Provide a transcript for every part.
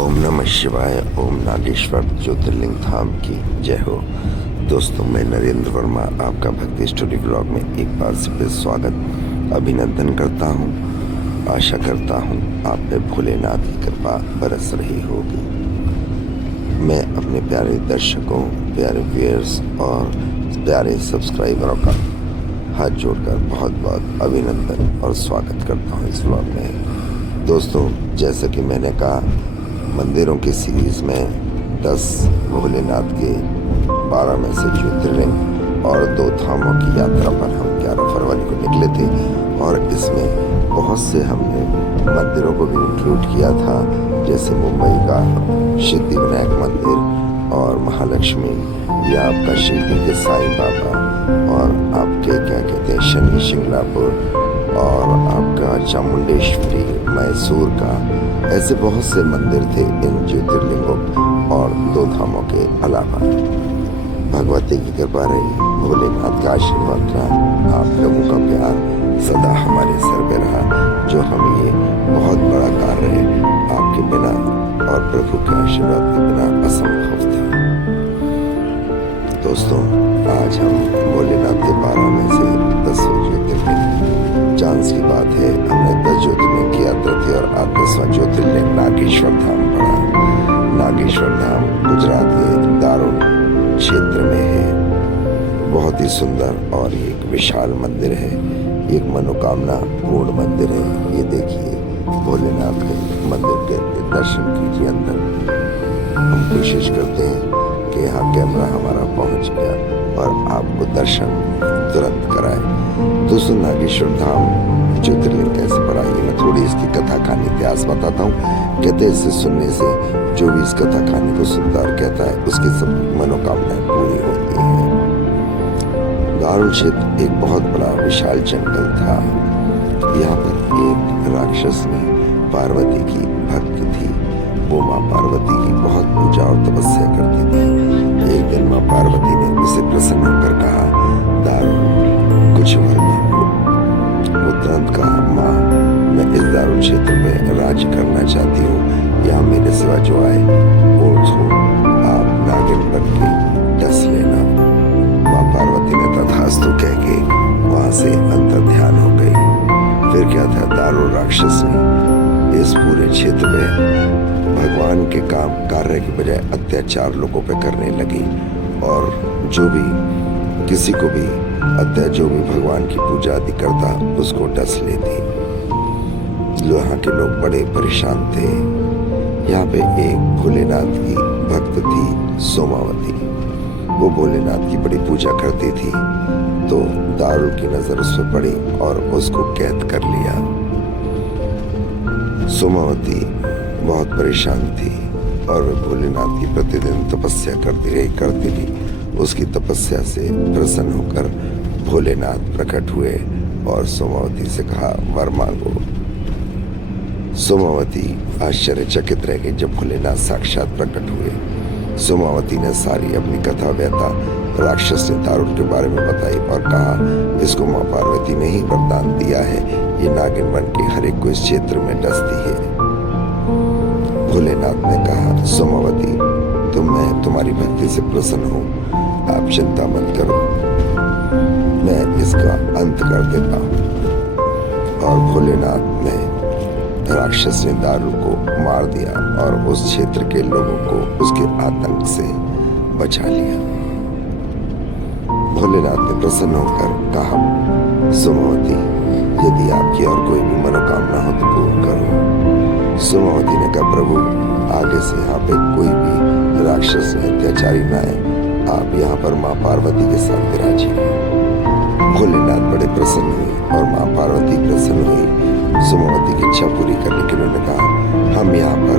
ओम नमः शिवाय। ओम नागेश्वर ज्योतिर्लिंग धाम की जय हो। दोस्तों, मैं नरेंद्र वर्मा आपका भक्ति स्टोरी ब्लॉग में एक बार से फिर स्वागत अभिनंदन करता हूँ। आशा करता हूँ आप पे भोलेनाथ की कृपा बरस रही होगी। मैं अपने प्यारे दर्शकों, प्यारे व्यूअर्स और प्यारे सब्सक्राइबरों का हाथ जोड़कर बहुत बहुत अभिनंदन और स्वागत करता हूँ इस ब्लॉग में। दोस्तों, जैसा कि मैंने कहा, मंदिरों की सीरीज़ में 10 भोलेनाथ के 12 में से ज्योतिर्लिंग और 2 धामों की यात्रा पर हम 11 फरवरी को निकले थे और इसमें बहुत से हमने मंदिरों को भी इंक्लूड किया था, जैसे मुंबई का सिद्धिविनायक मंदिर और महालक्ष्मी, या आपका शिरडी के साईं बाबा और आपके क्या कहते हैं शनि शिंगणापुर और आपका चामुंडेश्वरी मैसूर का। ऐसे बहुत से मंदिर थे इन ज्योतिर्लिंगों और 2 धामों के अलावा। भगवती की कृपा रही, भोलेनाथ का आशीर्वाद रहा, आप लोगों का प्यार सदा हमारे सर पे रहा, जो हम ये बहुत बड़ा कार्य आपके बिना और प्रभु के आशीर्वाद के बिना असंभव था। दोस्तों, आज हम भोलेनाथ के 12 में से 10वें ज्योतिर्लिंग, चांस की बात है हमने 10 ज्योतिर्लिंग की यात्रा थी और आज 10वां ज्योतिर्लिंग नागेश्वर धाम पड़ा। नागेश्वर धाम गुजरात के दारुल क्षेत्र में है। बहुत ही सुंदर और एक विशाल मंदिर है, एक मनोकामना पूर्ण मंदिर है। ये देखिए, भोलेनाथ के मंदिर के दर्शन कीजिए अंदर। हम कोशिश करते हैं कि यहाँ कैमरा हमारा पहुँच गया और आपको दर्शन तुरंत कराए। दोस्तों, नागेश्वर धाम ज्योतिर्लिंग कैसे पड़ा, ये मैं थोड़ी इसकी कथा कहानी इतिहास बताता हूँ। कहते हैं इसे सुनने से जो भी इस कथा कहानी को सुनता और कहता है उसकी सब मनोकामनाएं पूरी होती हैं। दारुल क्षेत्र एक बहुत बड़ा विशाल जंगल था। यहाँ पर एक राक्षस ने पार्वती की भक्त थी। वो माँ पार्वती की बहुत पूजा और तपस्या करती थी। एक दिन माँ पार्वती ने उसे प्रसन्न होकर कहा, दारुल कुछ वर मांगो। वो तुरंत कहा, माँ मैं इस दारुल क्षेत्र में राज करना चाहती हूँ, यहाँ मेरे सिवा जो आए वो आप नागिन बन के डस लेना। माँ पार्वती ने तथास्तु कह के वहाँ से अंतर ध्यान हो गई। फिर क्या था, दारुल राक्षस ने इस पूरे क्षेत्र में भगवान के काम कार्य के बजाय अत्याचार लोगों पे करने लगी और जो भी किसी को भी जो भी भगवान की पूजा आदि करता उसको डस लेती। यहाँ के लोग बड़े परेशान थे। यहाँ पे एक भोलेनाथ की भक्त थी सोमावती। वो भोलेनाथ की बड़ी पूजा करती थी, तो दारुल की नजर उस पर पड़ी और उसको कैद कर लिया। सोमावती बहुत परेशान थी और भोलेनाथ की प्रतिदिन तपस्या करती रही। उसकी तपस्या से प्रसन्न होकर भोलेनाथ प्रकट हुए और सोमावती से कहा, वर मांगो। सोमावती आश्चर्यचकित रह गई जब भोलेनाथ साक्षात प्रकट हुए। सोमावती ने सारी अपनी कथा व्यथा राक्षस ने दारुल के बारे में बताई और कहा, इसको माँ पार्वती ने ही वरदान दिया है, ये नागिन बन के हर एक को इस क्षेत्र में डसती है। भोलेनाथ ने कहा, सोमावती मैं तुम्हारी भक्ति से प्रसन्न हूँ, आप चिंता मत करो, मैं इसका अंत कर देता हूँ। और भोलेनाथ ने राक्षस ने दारुल को मार दिया और उस क्षेत्र के लोगों को उसके आतंक से बचा लिया। भोलेनाथ ने प्रसन्न होकर कहा, सोमावती यदि आपकी और कोई भी मनोकामना हो तो पूर्ण करो। सोमावती ने कहा, प्रभु आगे से यहाँ पे कोई भी राक्षस अत्याचारी न आए, आप यहाँ पर माँ पार्वती के साथ विराजिए। भोलेनाथ बड़े प्रसन्न हुए और माँ पार्वती प्रसन्न हुई। सोमावती की इच्छा पूरी करने के लिए उन्होंने कहा, हम यहाँ पर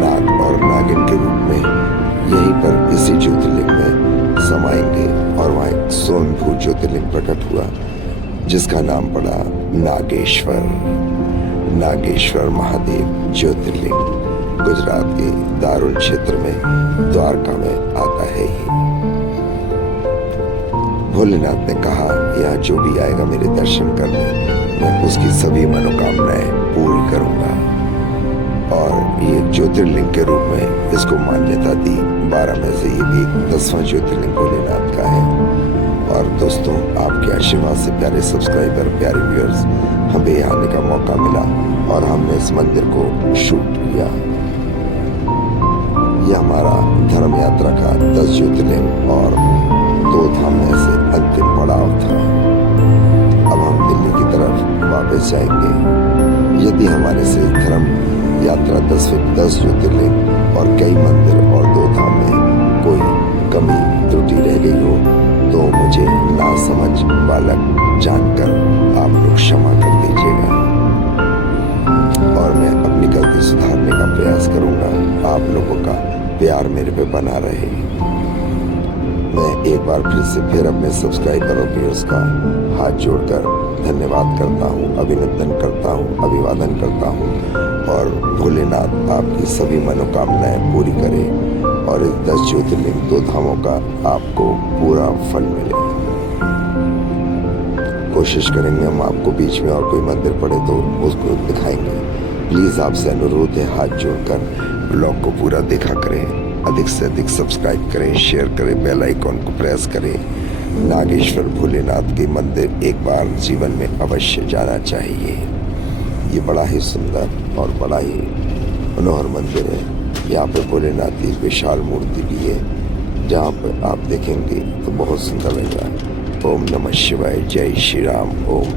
नाग और नागिन के रूप में यहीं पर इसी ज्योतिर्लिंग में समाएंगे। और वहाँ एक स्वयंभू ज्योतिर्लिंग प्रकट हुआ जिसका नाम पड़ा नागेश्वर। नागेश्वर महादेव ज्योतिर्लिंग गुजरात के दारुल क्षेत्र में द्वारका में आता है। भोलेनाथ ने कहा, यहाँ जो भी आएगा मेरे दर्शन करने, मैं उसकी सभी मनोकामनाएं पूरी करूंगा। और ये ज्योतिर्लिंग के रूप में इसको मान्यता दी। 12 में से ये भी 10वां ज्योतिर्लिंग भोलेनाथ का है। और दोस्तों, आपके आशीर्वाद से प्यारे सब्सक्राइबर, प्यारे व्यूअर्स, हमें यहाँ आने का मौका मिला और हमने इस मंदिर को शूट किया। यह हमारा धर्म यात्रा का 10 ज्योतिर्लिंग और 2 धाम में से अंतिम पड़ाव था। अब हम दिल्ली की तरफ वापस जाएंगे। यदि हमारे से धर्म यात्रा 10 ज्योतिर्लिंग और कई मंदिर और 2 धाम में कोई कमी त्रुटि रह गई हो तो मुझे नासमझ बालक जानकर आप लोग क्षमा कर दीजिएगा और मैं अपनी गलती सुधारने का प्रयास करूंगा। आप लोगों का प्यार मेरे पे बना रहे। मैं एक बार फिर अपने सब्सक्राइबर और व्यूअर्स का हाथ जोड़कर धन्यवाद करता हूँ, अभिनंदन करता हूँ, अभिवादन करता हूँ और भोलेनाथ आपकी सभी मनोकामनाएं पूरी करे और इस 10 ज्योतिर्लिंग 2 धामों का आपको पूरा फल मिले। कोशिश करेंगे हम आपको बीच में और कोई मंदिर पड़े तो उसको दिखाएंगे। प्लीज़ आपसे अनुरोध है, हाथ जोड़कर ब्लॉग को पूरा देखा करें, अधिक से अधिक सब्सक्राइब करें, शेयर करें, बेल आइकॉन को प्रेस करें। नागेश्वर भोलेनाथ के मंदिर एक बार जीवन में अवश्य जाना चाहिए। ये बड़ा ही सुंदर और बड़ा ही मनोहर मंदिर है। यहाँ पे भोलेनाथ की विशाल मूर्ति भी है, जहाँ पर आप देखेंगे तो बहुत सुंदर लगेगा। ओम नमः शिवाय, जय श्री राम। ओम